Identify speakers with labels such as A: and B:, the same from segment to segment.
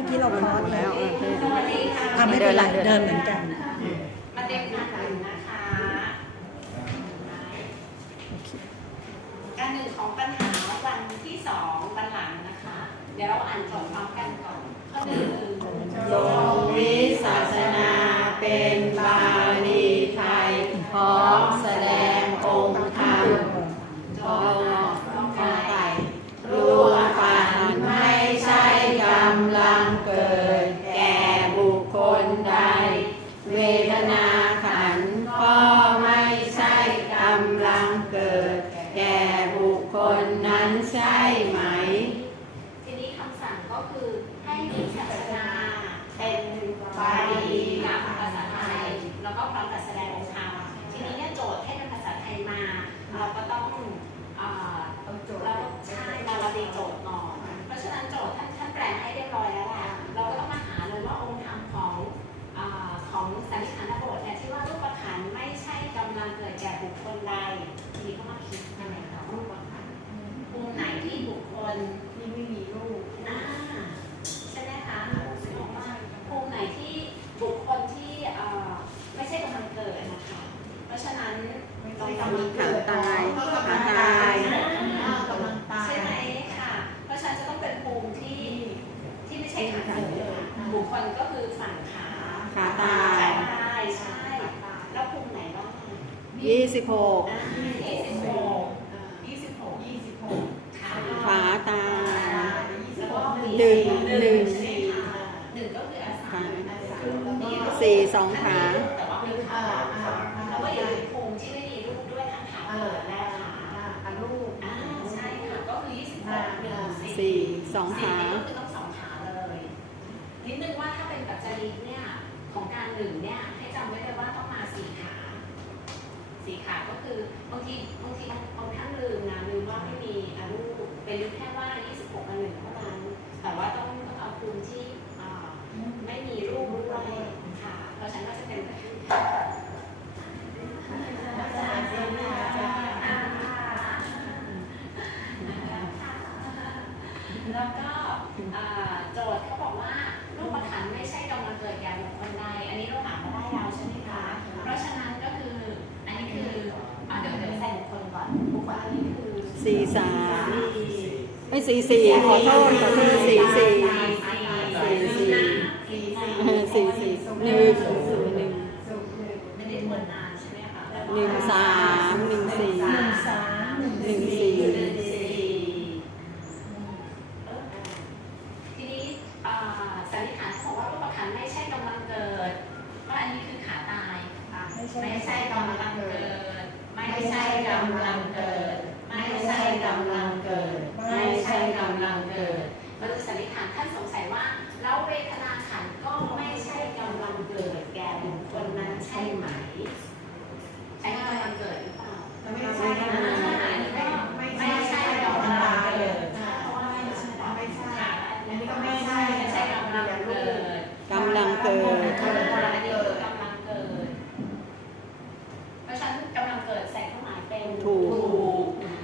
A: มื่อกี้เราพอ
B: แล้
A: แล้วว
B: โอเค
C: สวัสดีค่ะ
A: ทำไม่เป็นไรเดินเหมือนกัน
C: มาเต็มหน้าหนึ่งนะคะการหนึ่งของปัญหาวันที่สองวันหลังนะคะ เดี๋ยวเราอ่านโจทย์พร้อมกันก่อน
B: ใช่ไหม
C: ทีนี้คำสั่งก็คือให้วิสัชนาเป็นบาลีกับภาษาไทย แล้วก็พร้อมกับแสดงองค์ธรรมทีนี้เนี่ยโจทย์ให้เป็นภาษาไทยมา เราก็ต้องอ่าเราใช่เราเราดีโจทย์ก่อนเพราะฉะนั้นโจทย์ท่านท่านแปลให้เรียบร้อยแล้วแหละเราก็ต้องมาหาเลยว่าองค์ธรรมของอาของสันนิษฐานบทเนี่ยที่ว่ารูปขันธ์ไม่ใช่กำลังเกิดแก่บุคคลใดทีนี้ก็มาคิดยังไงคะรูปขันธ์ภูมิ ไหนที่บุคคล
D: ที่ไม่มีลูก
C: อ่าใช่ไหมคะบอกว่าภูมิไหนที่บุคคลที่เอ่อไม่ใช่กำลังเกิดนะคะ เพราะฉะนั้นเราต้อง
B: มีขันตาย
D: ก็กำ
B: ขั
D: ลั
B: น
D: ง
B: ตา
D: ตาย
B: ย
D: อ่ากำลังตาย
C: ใช่ไหมค่ะ เพราะฉะนั้นจะต้องเป็นภูมิที่ที่ไม่ใช่ขาเกิดบุคคลก็คือฝั่งขา
B: ขาตา
C: ขายตายใช่ แล้วภูมิไหนบ้าง
B: ยี่สิบหก
C: อ่ายี่สิบหก
D: ยี่สิบหกยี่สิบหก
C: ขา
B: ขาตา
D: ยี่สิ
C: แล้
D: บ
C: ว
D: ห
C: ก็
D: ก
C: มี
B: หนึ่งหนึ่ง
C: ใช่ไหมคะหนึ่งก็คืออาศัย
B: สี่สองขา
C: แต่ว่ามีขาแล้วก็อย่าลืมภูมิที่ไม่มีรูปด้วยทั้งขาเปิดและขา
D: อาลูก
C: อ่าใช่ค่ะ ก็คือ26หกหนึ่ง
B: สี่สองขา
C: ก็คือต้องสองขาเลยนิดนึงว่าถ้าเป็นปัจจริตเนี่ยของการหนึ่งเนี่ยให้จำไว้เลยว่าต้องมาสี่ขาสี่ขาก็คือบางทีบางทีบางท่านลืมนะลืมว่าไม่มีอารูปเป็นรู้แค่ว่า26กับหนึ่งเท่านั้นแต่ว่าต้องต้องเอาภูมิที่อ่าไม่มีรูปด้วยค่ะ เพราะฉะนั้นก็จะเป็นแบบนี้แล้วก็อ่าโจทย์เขาบอกว่ารูปขันธ์ไม่ใช่กำลังเกิดแก่บุคคลใด อันนี้เราหามาได้แล้วใช่ไหมคะ เพราะฉะนั้นก็คืออันนี้คืออ่าเดี๋ยวเดี๋ยวใส่บุคคลก่อนบุคคลอันนี้คือ
B: สี่สามไม่ สี่สี่ขอโทษขอโทษสี่สี่สี่สี่ เออสี่สี่หนึ่งศูนย์หนึ่ง
C: ไม่ได้ทวนนานใช่ไหมคะ
B: หนึ่งสามหนึ่งสี่
A: หนึ่งสามหนึ่ง
B: หนึ่ง
A: สี่
B: สี่
C: หนึ่งสี่ทีนี้อ่าสันนิษฐานเขาบอกว่ารูปขันธ์ไม่ใช่กำลังเกิดว่าอันนี้คือขาตาย
A: ไม่ใช่
C: ไม่ใช่กำลังเกิด ไม่ใช่กำลังเกิด ไม่ใช่กำลังเกิด ไม่ใช่กำลังเกิดมันคือสันนิษฐานท่านสงสัยว่าแล้วเวทนาขันธ์ก็ไม่ใช่กำลังเกิด แก่บุคคลนั้นใช่ไหม ใช่กำลังเกิดหรือเปล่า
D: ไม่ใช่
C: อ่า
D: นะ
C: อันนี้ก็
D: ไม่
C: ไม่
D: ใช่
C: ใช่
D: กำ
C: กำ
D: ลั
C: ลั
D: ง
C: ง
D: ตาย
C: เกิด
D: เพราะว่าไม่ใช่ไม่ใช่
C: อันนี้ก็ไม่ใช่ไม่ใช่กำลังเกิด
B: กำลังเกิด
C: เกิดอันนี้คือกำลังเกิด เพราะฉะนั้นกำลังเกิดใส่เครื่องหมายเป็น
B: ถูก
C: อ่า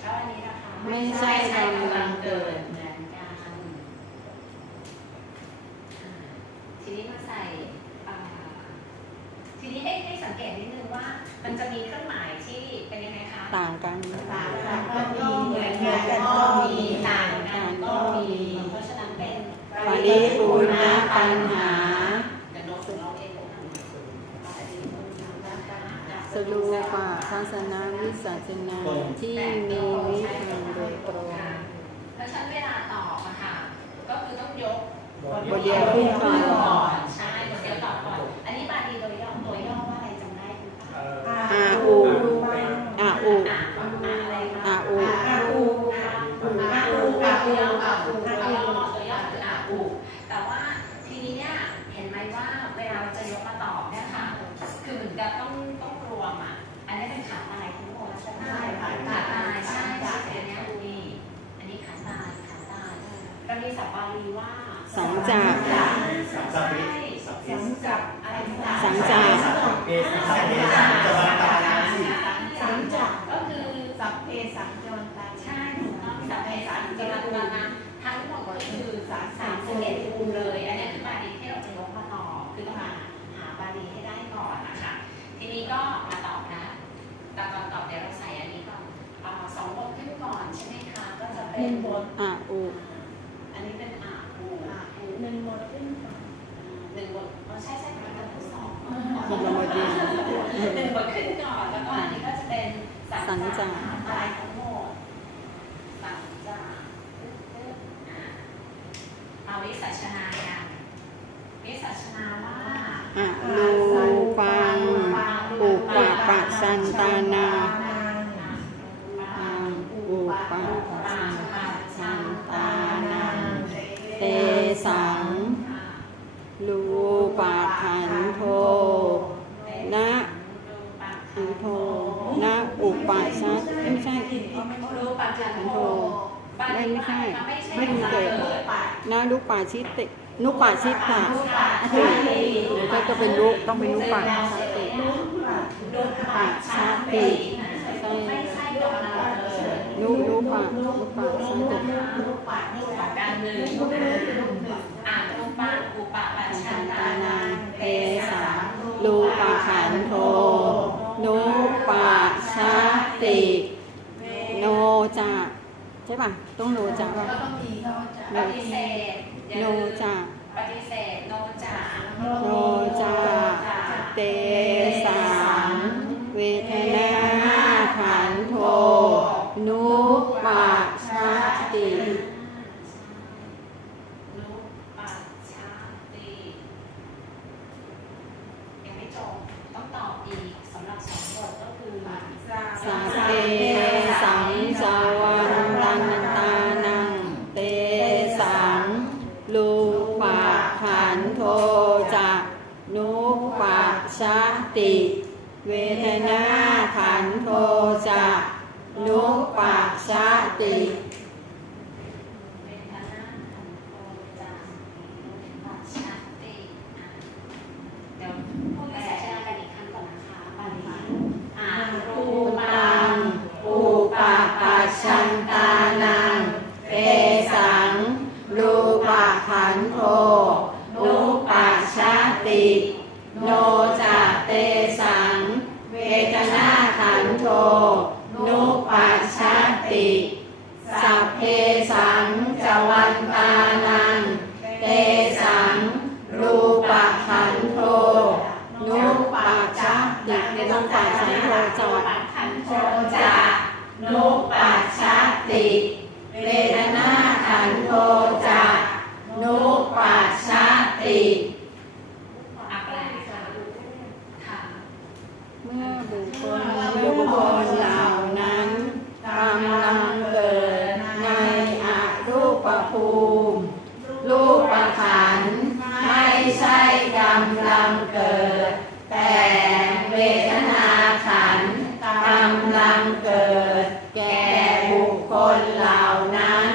C: แล้วอันนี้นะคะ
B: ไม่ใช่กำลังเกิด
C: เหมือนกันอ่าทีนี้มาใส่อ่าทีนี้ให้ให้สังเกตนิดนึงว่า มันจะมีเครื่องหมายที่เป็นยังไงคะ
B: ต่างกัน
D: ต่างกันก็มี
C: เห
D: เห
C: มื
D: มื
C: อ
D: อน น
C: กั
D: กัน น
C: ก็
D: ก็
C: มี
D: มี
C: ต่างกันก็มี เพราะฉะนั้นเป็น
B: ปริปุณณปัญหา
C: เดี๋ยวโน้ตของเราเองเลยนะ
B: สรุปว่าทัศนวิสัชนาที่มีวิธีโดยตรง
C: เพราะฉะนั้นเวลาตอบอะค่ะ ก็คือต้องยก
B: บทเดียวขึ้นก่อน
C: ลังจาก สังจากสังจาก เอสังจาสิสังจากก็คือสัพเพสังจรตาใช่ถู
B: กต้องสัพ
C: เพสังจร
B: ตาทั้
A: งหม
C: ดก็คือสามสามสิบเอ็ดภูเลย อันนี้คือบาลีที่เราจะยกมาต่อคือต้องมาหาบาลีให้ได้ก่อนนะคะทีนี้ก็มาตอบ
B: นะแต่ก่
C: อ
E: นตอบ
C: เดี๋ยวเราใส่
B: อันนี้ก่
E: อนสอง
C: บทขึ้นก่อ
D: น
C: ใช่ไหมคะก็จะเป็นบทอ่าโอ หนึ่งบทขึ้นหนึ่งบทอ๋อใช่ใช่ค่ะมันเป็นสอ
B: ง
C: หนึ่งบทขึ้นก่อนแล้วก็อันนี้ก็จะเป็นสังจารตายทั้งหมดสังจารเอาวิสัชนาค่ะวิสัชนาว่า
B: อนูปังอุปปัสสันตานาอังอุปะปะสันสันตานังเตสังรู ปะขันโทนะขันโทนะอุปะชัดไม่ใช่
C: รูปันโท
B: ไม่ไม่ใช่ไม่ถูกเกิดนะนุปาชิตินุปาชิตะติเดี๋ยวก็จะเป็นนุต้องเป็นนุปาชาติปาชาติใช่
C: ไม่ใช่กำลังเกิด
B: นุนุปานุปาชา
C: การหนึ่งอ่านรูปะอุปะปัจจันตานัง
B: เต สาลูปขันโท นุปาชาติ โนจะใช่ป่ะ ต้องโนจะป่ะ
D: ก็ต้องมีเขาจะ
C: ปฏิเสธ
B: โนจะ
C: ปฏิเสธโนจา
B: โนจาเตสังเวทนาขันโท นุปาชาติ
C: นุปัจชาติยังไม่จบ ต้องตอบอีกสำหรับสองบทก็คือ
B: สัพเพสังสวังรันตานัง เตสังลูปะขันโทจะนุปาชาติ เวทนาขันโทจะนุปาชาติ
C: เวทนาขันโทจานุปัจชาติอะเดี๋ยวพูดภาษาชากันอีกครั้งก่อนนะคะบาลีอ่านรู
B: อุ
C: ปั
B: ปั
C: ง
B: งอุปะปัชชันตานังเตสังรูปะขันโทนุปะชา ติ โนจะเตสัง เวทนาขันโท นุปัชชติ สัพเพสังจวันตานัง เตสัง รูปขันโท นุปัชชาตินุปัชชันโทจวัต
C: ขันโทจะ
B: นุปัชชติ เวทนาขันโทจะนุปัชชาติ
C: อักแรกค่ะค่ะ
B: เมื่อบุคคลเมื่อบุคคลเหล่านั้นกำลังเกิดในอรู ปภูมิรูปขันธ์ไม่ใช่กำลังเกิด แต่เวทนาขันธ์กำลังเกิด แก่บุคคลเหล่านั้น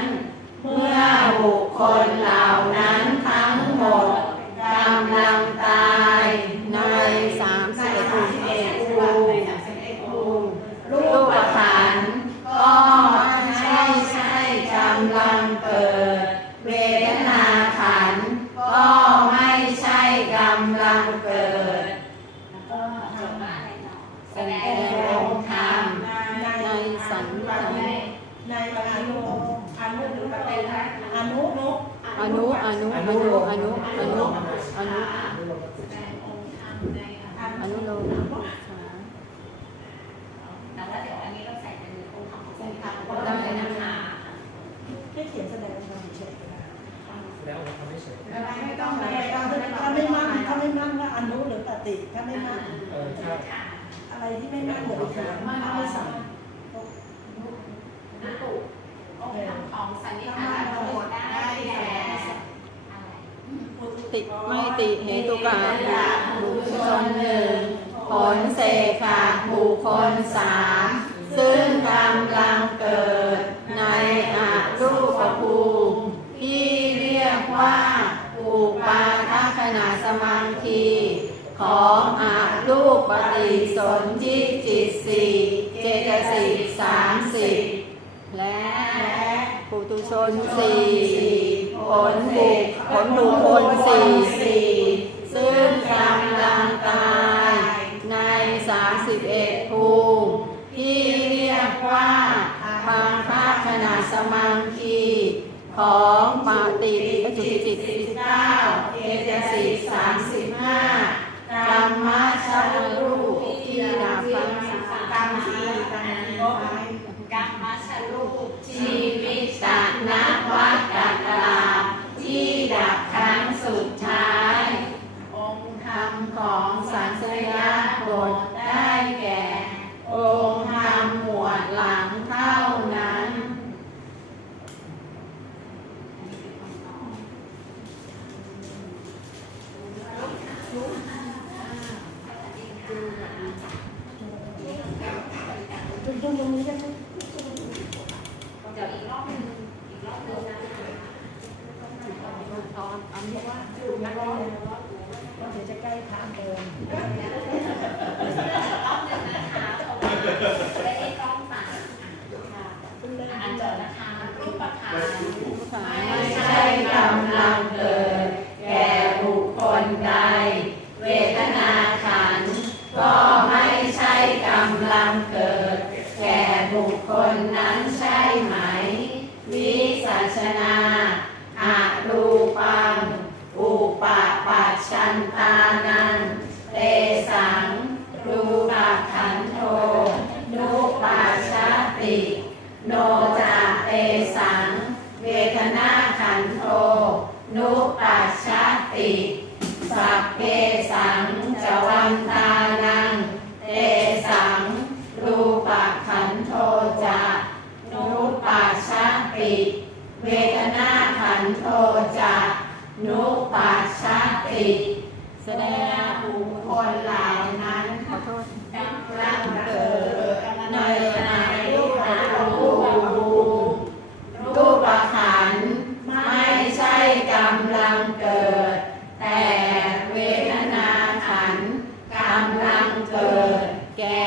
B: เมื่อบุคคลเหล่านั้นทั้งหมดกำลังตายในสามสิบเอ็ดภูมิภูมิรูปขันธ์ก็ไม่ใช่กำลังเกิด เวทนาขันธ์ก็ไม่ใช่กำลังเกิด
C: แล้วก็จบว่าอะไรต่อแส
B: แส
C: ด
B: ด
C: ง
B: งองค์ธรรมใน สันติ
A: ในอนุอนุหรือปฏิทัศน์อนุนุ
B: อนุอนุอนุอนุอนุอนุ
C: อนอ
B: อนุโลมปุชฌา
C: แต่ว่าเดี๋ยวอันนี้เราใส่เป็นองค์ธรรมององค์ธรรมได้นะคะ
A: ให้เขียนแสดงความเฉยๆนะ
E: แล้วทำไม่เฉย
D: ไม่ต้อง
A: ถ้า
D: ไม่ต้อง
A: ไม่มั่นถ้าไม่มั่นว่าอนุหรือปฏิถ้าไม่มั่น
E: ออใช่
C: ค่ะ
A: อะไรที่ไม่มั่นอย่าไปเขียนถ้าไม่สั่ง
C: นุตุองค์ธรร มของสันนิษฐานโหดได้แก่
B: ติไม่ติเหตุกาบุคคลหนึ่งผลเสกาบุคคลสามซึ่งกำลังเกิดในอรูปภูมิที่เรียกว่าอุปาทขณะสมังคีของอารูปปฏิสนธิจิตสี่เจตสิกสามสิบและ ปุตุชนสี่ผลบุคผลบุคคลสี่ซึ่งกำลังตายในสามสิบเอ็ดภูมิที่เรียกว่าพังภาคขนาดสมังคีของปฏิจิตสิบเก้าเอเจสิบสามสิ ทอน
A: อัน
C: นี้ว่าถูกนะร้อน
A: เราเดี๋ยวจะใกล้ทางเดิน
C: ต้องต่างมอันเจอนะคะรูปประ
B: คาน ชันตานันเตสัง รูปขันโท นุปัชาติ โนามรังเกิด แก่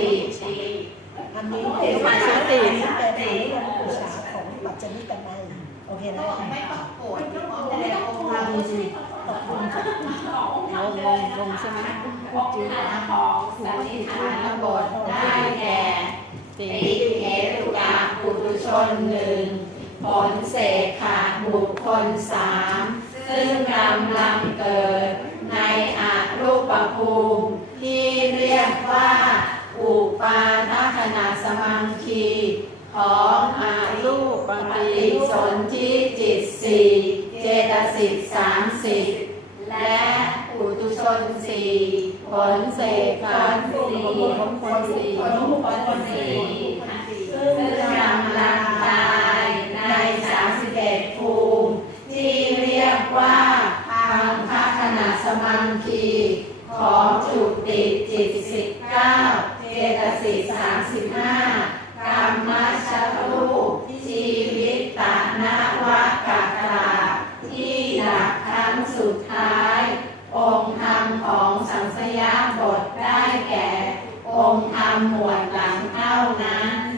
B: ติอันนี้เป็นมาสติ
A: ซึ่งเป็น
B: ทางที่
A: เรากของปัจจนิกนัยโอเคนะ
D: ไม่ปรับโกรธแล้วองค์ทำดูสิ
A: ตกลง
C: ค่ะงงงงใช่ไหมจืดของสันนิทา
B: นบดได้แก่ติเหตุกาปุตุชนหนึ่งผลเสกขาบุคคลสามซึ่งกำลังเกิดในอรูปภูมิที่เรียกว่า ปานาขณะสมังคีของอายุปปฏิสนธิจิตสี่เจตสิกสามสิบและอุตุชนสี่ผลเสกขันสี่ผลสี่ผลผลสี่ซึ่งกำลังตายในสามสิบเอ็ดภูมิ ที่เรียกว่าพังาขณะสมังคีของจุดติดจิตสิบเก้า สิสามสิบห้า
C: กรรมชรูปชีวิตตนวากาตาที่หลักครั้งสุดท้าย องค์ธรรมของสังสยาบทได้แก่ องค์ธรรม
F: หม
A: ว
C: ดหลั
F: งเท่า
B: นั้น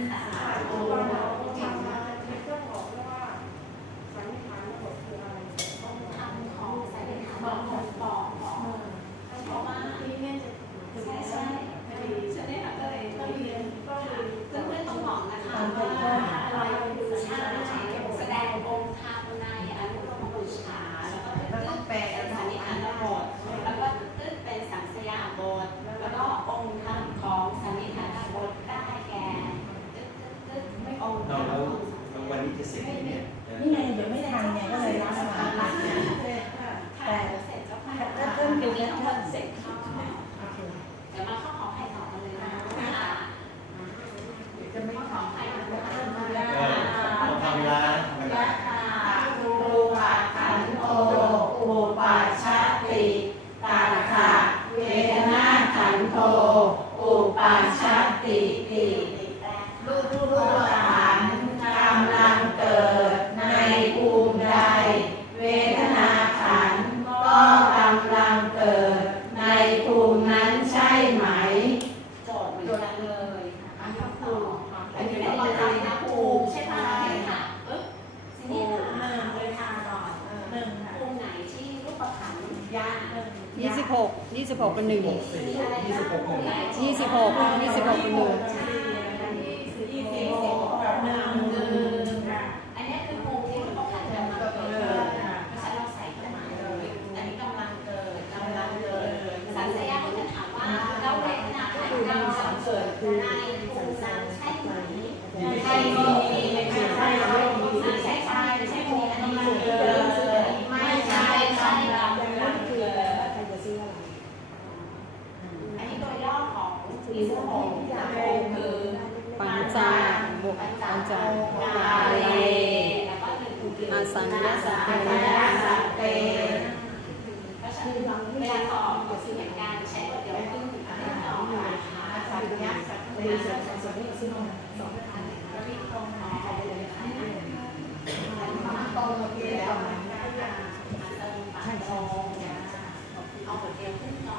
C: ยี่
B: สิบหกหนึ่ง
E: ยี่สิบหก
B: ยี่สิบหกเป็นหนึ่ง
A: ยี่สิบหก
C: เพราะฉะนั้นเวลา
B: ต
C: อบก็คือเหมือนกันใช้บทเดียวขึ้นให้ตอบนะคะอาสัญญาสัตเต
A: ซื้อสองสองซื้อมาสอง
C: แล้วมีตรงไหนอะไรเลยค่ะ
D: ตรงเมื่อกี้แล้ว
C: ใช่ตรงเอาบทเดียวขึ้นต่อ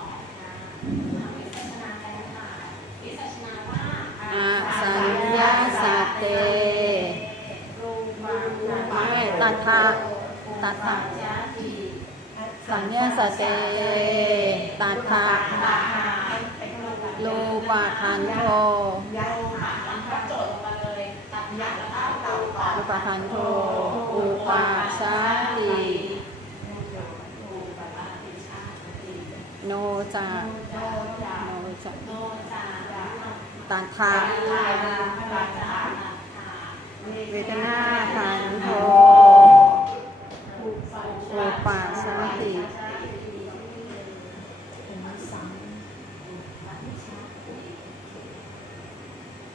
C: วิสัชนากันค่ะวิสัชนาว่า
B: อาสัญญาสัตเตไม่ตัดขาตัดขา สัญญาสเตตัดขารูปะขันโท
C: โจทย์ลงมาเลยตัดยัดแล้วก็เอาต่อ
B: รูปะขันโทอุปาชาติโนจาโนจาตัดขาเวทนาขันโท อุปาชาติ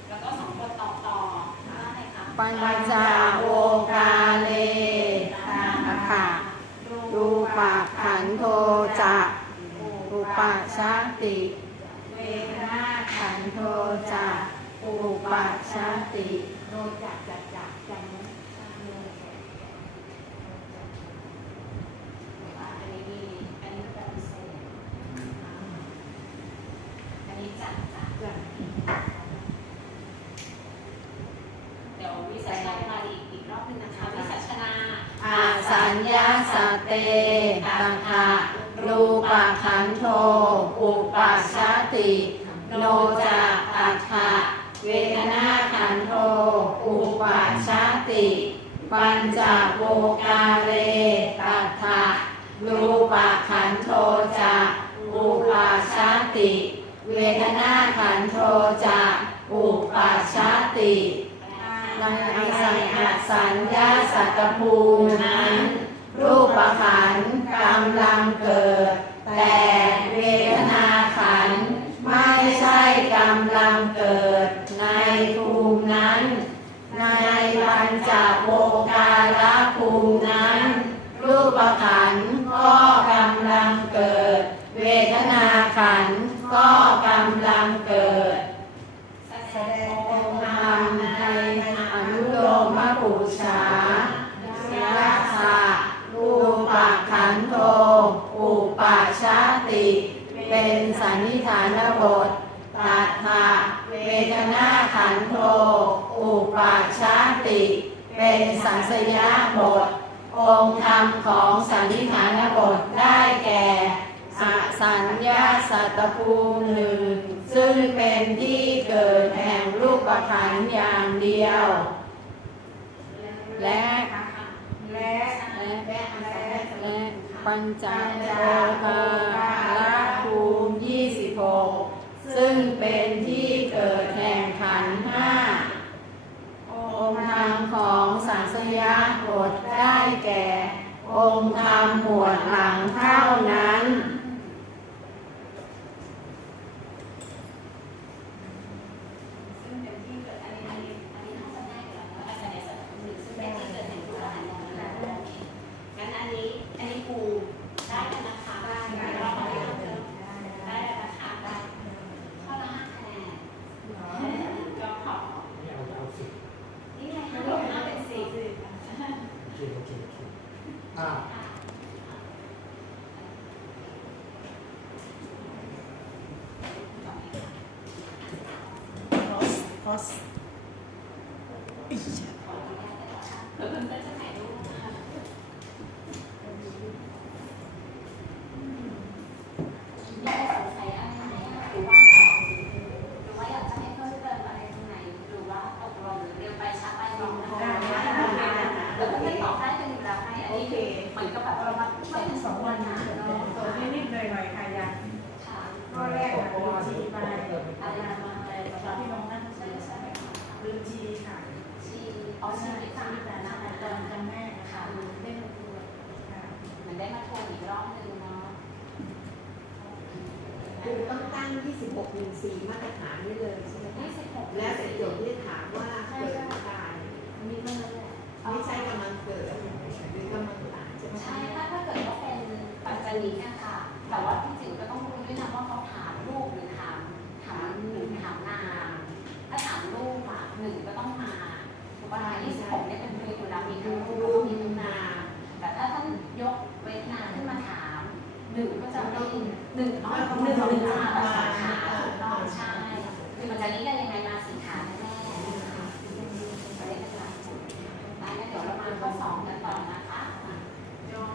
C: แล้วก็สองบทต่อต่อว่าอะไรคะ
B: ปัญจาโวกาเลตาขะรูปะขันโทจะอุปาชาติ เวทนาขันโทจะอุปาชาติ
D: โดนจับจับจับจับ
C: อันนี้มีอันนี้ก็เป็นเศษอันนี้จัดจัด
D: จับ
C: เดี๋ยววิสัชนามาอีกอีกรอบหนึงนะคะวิสัชนา
B: อาสัญญาส เตตัทะรูปะขันโท อุปาชาติ โนจะตัทะเวทนาขันโท อุปาชาติ ปัญจโวกาเรตัทะรูปะขันโทจะอุปาชาติ เวทนาขันโทจะอุปาชาติในอาศัยอสัญญาสัตตภูมินั้น รูปขันกำลังเกิด แต่เวทนาขันไม่ใช่กำลังเกิด ในภูมินั้น ในปัญจโวการภูมินั้น รูปขันก็กำลังเกิด เวทนาขันก็กำลังเกิด
A: แสดงอง
B: ธรรมในอนุโลมปุชายัสสะรูปะ ขันโท อุปาชาติ เป็นสันนิฐานบทตัทธะเวทนาขันโท อุปาชาติ เป็นสังสยาบท องค์ธรรมของสันนิฐานบทได้แก่อสัญญาสัตตภูมิหนึ่งซึ่งเป็นที่เกิดแห่งรูปขันอย่างเดียว และ
D: และ
B: และ
D: และ
B: ปัญจโลกาละภูมิยี่สิบหกซึ่งเป็นที่เกิดแห่งขันห้าองค์ธรรมของสังสยาบทได้แก่ องค์ธรรมหมวดหลังเท่านั้น
C: ซึ่งเป็นที่เกิดอันนี้อันนี้อันนี้น่าจะได้อยู่แล้วอาศัยในสัตว์หนึ่งซึ่งเป็นที่เกิดแห่งรูปขันธ์นั้นโอเคงั้นอันนี้อันนี้ครูได้แล้วนะคะได้เราขอเริ่มเริ่มได้แล้วนะคะได้ข้อละห้าคะแนน
A: cos อีก
C: ขออนุญาตนะคะเพื่อนๆจะถ่ายรูปนะคะมีใครสงสัยอะไรไหมหรือว่าหรือว่าอยากจะให้เพิ่มเติมอะไรตรงไหน หรือว่าตกลงเรียนไปช้าไปลองนะคะแล้วก็ไม่ตอบได้กันอยู่แล้วให้อันนี้คือเหมือนกับแบบเรามาไม่ถึงสองวันนะเนาะ
G: ตัวนิดๆหน่อยๆค่ะยา
C: ค่ะ
G: ข้อแรกอะลืมชีไป
C: อะไรมาอะไรตอนที่น้องนั่งใช่ใช่ไหมคะ
G: ลืมชีค่ะ
C: ชีอ๋อชีไม่ตามแต่นะแต่
G: ตอนจำแม่
C: ค่ะ
G: ค่ะได้มาตรวจค่ะ
C: เหมือนได้มาทวนอีกรอบนึงเนาะ
D: คือต้องตั้ง 26หนึ่งสี่มาตรฐานไว้เลยใช่ไหมคะ
C: ยี่สิบหก
D: แล้วเสร็จจบที่ถามว่าเกิดเมื่อใด
C: มีเท่านั้นแหละ
D: ไม่ใช่กำลังเกิดหรือกำลังตายใช่ไหม
C: ใช่
D: คะ
C: ถ้าถ้าเกิดว่าเป็นปัจจัยนี้เนี่ยค่ะแต่ว่าที่จริงก็ต้องรู้ด้วยนะว่าเขาถามลูกหรือถามถามหรือถามนามถ้าถามลูกอะหนึ่งก็ต้องมาถูกป่ะคะยี่สิบหกเนี่ยเป็นคืออยู่แล้วมีทั้งลูกแล้วก็มีทั้งนามแต่ถ้าท่านยกเวทนาขึ้นมาถามห นึ่งก็จะไม่หนึ่งต้องหนึ่งหนึ่งจะมาประสานหาถูกต้องใช่คือมันจะนี้กันยังไงมาส